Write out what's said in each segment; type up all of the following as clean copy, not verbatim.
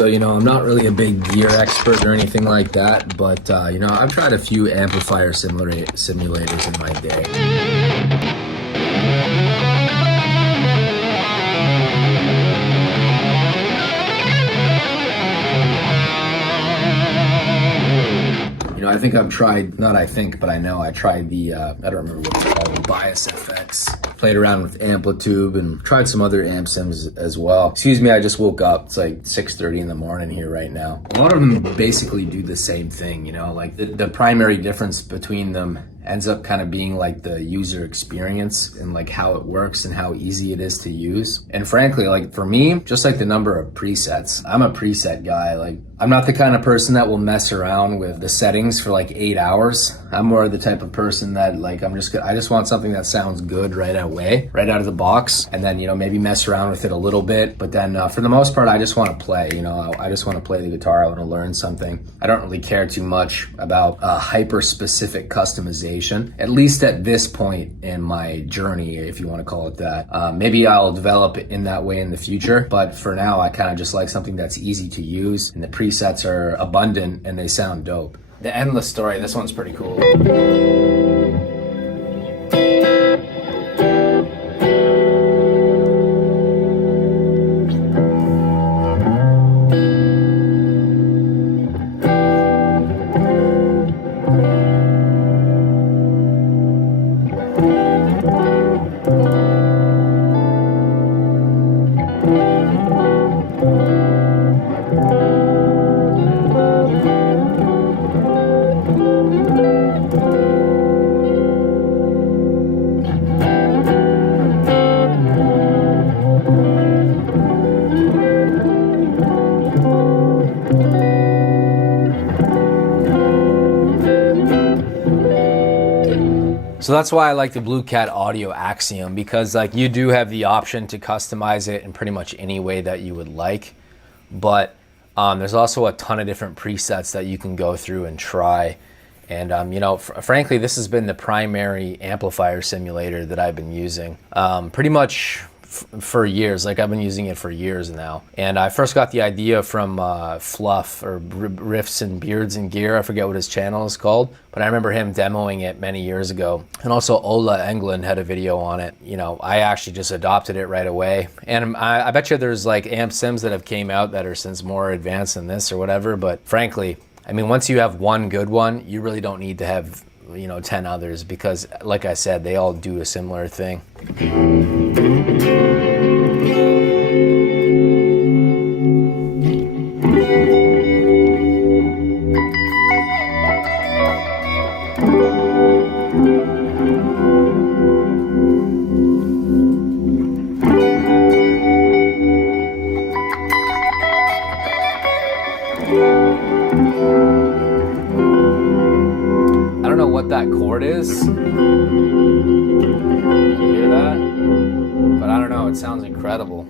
So, I'm not really a big gear expert or anything like that, but, I've tried a few amplifier simulators in my day. I think I've tried, not I think, but I know I tried the, I don't remember what it's called, Bias FX. Played around with Amplitude and tried some other amp sims as well. Excuse me, I just woke up. It's like 6:30 in the morning here right now. A lot of them basically do the same thing, like the primary difference between them ends up kind of being like the user experience and like how it works and how easy it is to use. And frankly, like for me, just like the number of presets, I'm a preset guy. Like I'm not the kind of person that will mess around with the settings for like 8 hours. I'm more the type of person that like, I just want something that sounds good right away, right out of the box. And then, maybe mess around with it a little bit. But then for the most part, I just want to play, I just want to play the guitar. I want to learn something. I don't really care too much about hyper specific customization, at least at this point in my journey, if you want to call it that. Maybe I'll develop it in that way in the future. But for now, I kind of just like something that's easy to use and the presets are abundant and they sound dope. The Endless Story, this one's pretty cool. So that's why I like the Cat Audio Axiom, because like you do have the option to customize it in pretty much any way that you would like. But there's also a ton of different presets that you can go through and try. And frankly, this has been the primary amplifier simulator that I've been using pretty much for years. Like I've been using it for years now. And I first got the idea from Fluff, or Riffs and Beards and Gear. I forget what his channel is called, but I remember him demoing it many years ago. And also Ola Englund had a video on it. I actually just adopted it right away. And I bet you there's like amp sims that have came out that are since more advanced than this or whatever. But frankly, I mean, once you have one good one, you really don't need to have 10 others, because like I said, they all do a similar thing. I don't know what that chord is. You hear that? But I don't know, it sounds incredible.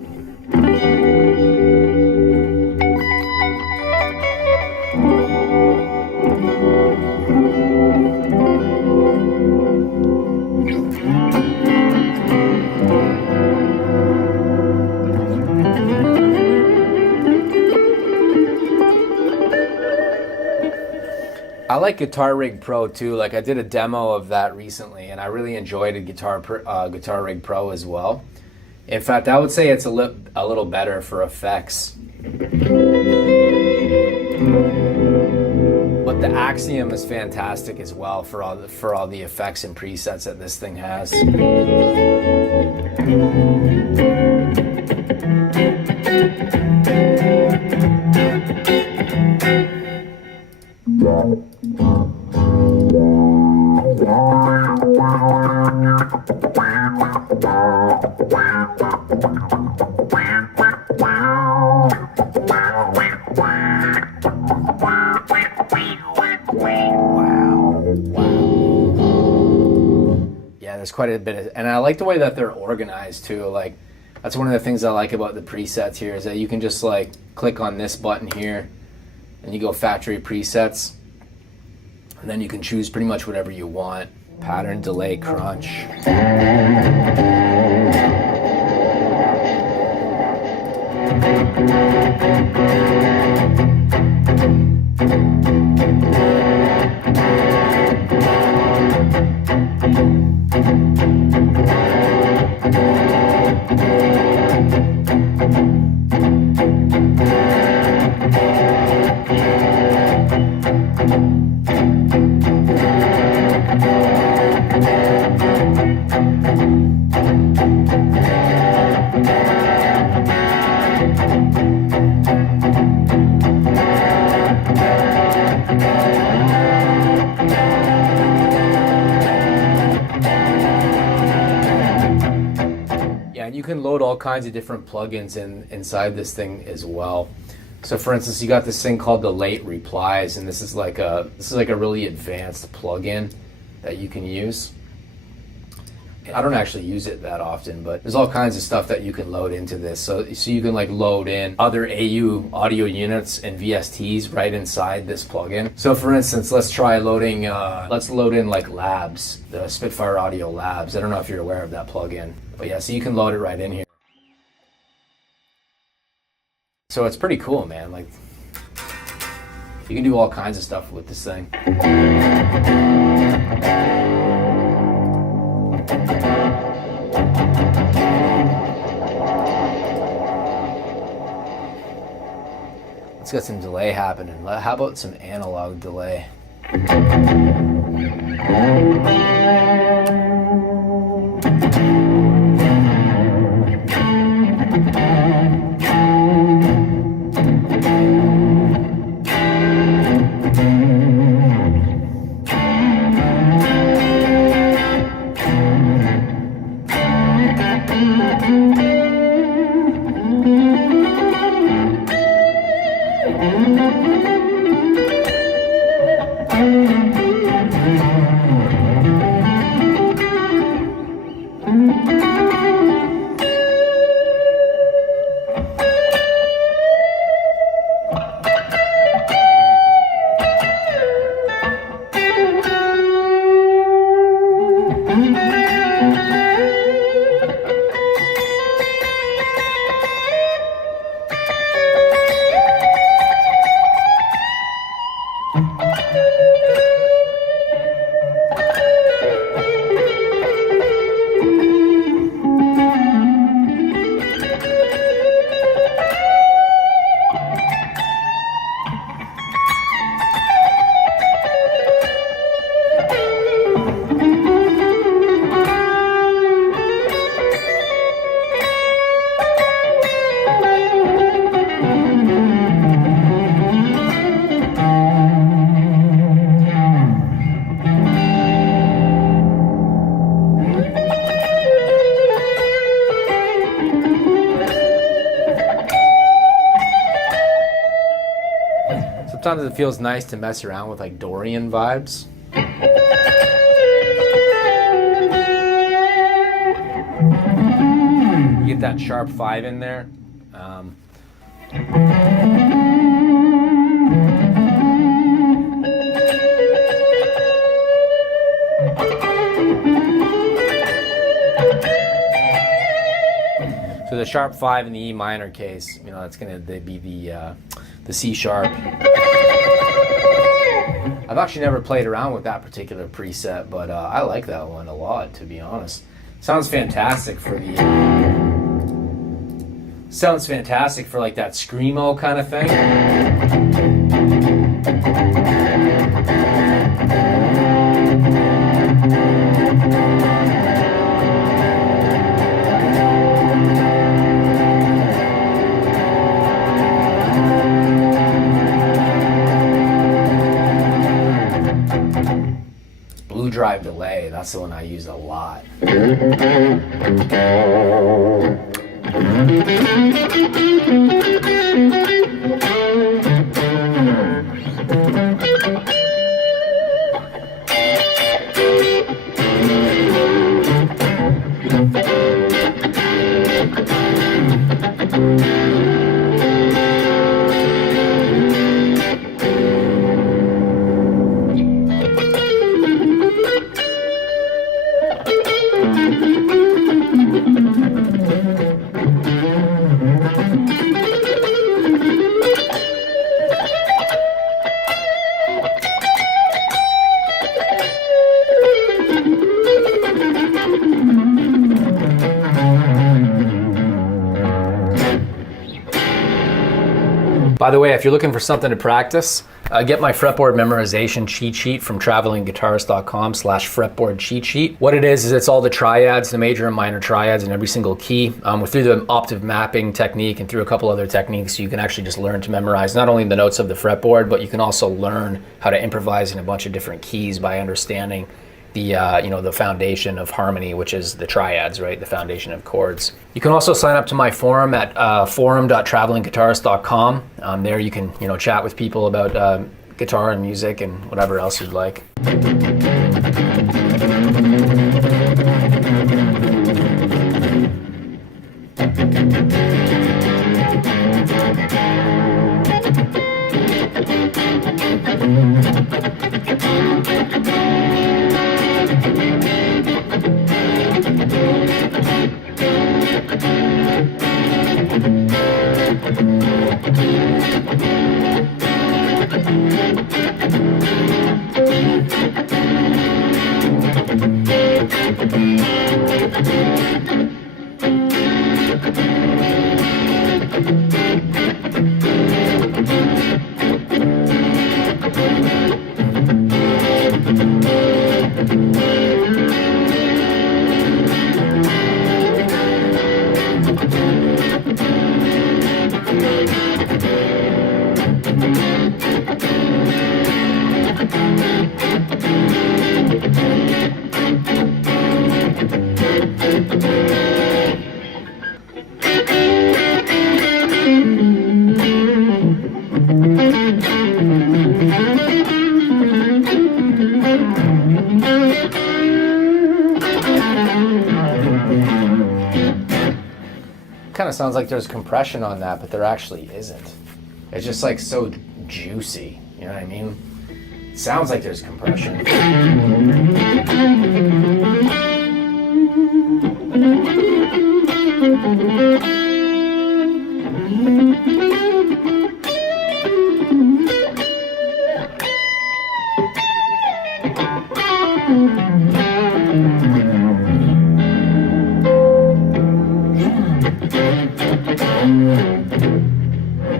I like Guitar Rig Pro too. Like I did a demo of that recently, and I really enjoyed a Guitar Rig Pro as well. In fact, I would say it's a little better for effects. But the Axiom is fantastic as well for all the effects and presets that this thing has. Yeah, there's quite a bit of, and I like the way that they're organized too. Like that's one of the things I like about the presets here, is that you can just like click on this button here and you go factory presets, and then you can choose pretty much whatever you want. Pattern, delay, crunch. And you can load all kinds of different plugins inside this thing as well. So for instance, you got this thing called the Late Replies, and this is like a really advanced plugin that you can use. I don't actually use it that often, but there's all kinds of stuff that you can load into this. So you can like load in other AU audio units and VSTs right inside this plugin. So for instance, let's try loading, let's load in like Labs, the Spitfire Audio Labs. I don't know if you're aware of that plugin, but yeah, so you can load it right in here. So it's pretty cool, man. Like, you can do all kinds of stuff with this thing. Let's get some delay happening. How about some analog delay? Sometimes it feels nice to mess around with like Dorian vibes. You get that sharp 5 in there. So the sharp 5 in the E minor case, you know, that's gonna be the C sharp. I've actually never played around with that particular preset, but I like that one a lot, to be honest. Sounds fantastic for the like that screamo kind of thing. Drive delay, that's the one I use a lot. By the way, if you're looking for something to practice, get my fretboard memorization cheat sheet from travelingguitarist.com/fretboard cheat sheet. What it is it's all the triads, the major and minor triads in every single key. We're through the octave mapping technique and through a couple other techniques, so you can actually just learn to memorize not only the notes of the fretboard, but you can also learn how to improvise in a bunch of different keys by understanding the the foundation of harmony, which is the triads, right? The foundation of chords. You can also sign up to my forum at forum.travelingguitarist.com. There you can chat with people about guitar and music and whatever else you'd like. Kind of sounds like there's compression on that, but there actually isn't. It's just like so juicy, you know what I mean? It sounds like there's compression.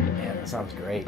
Man, that sounds great.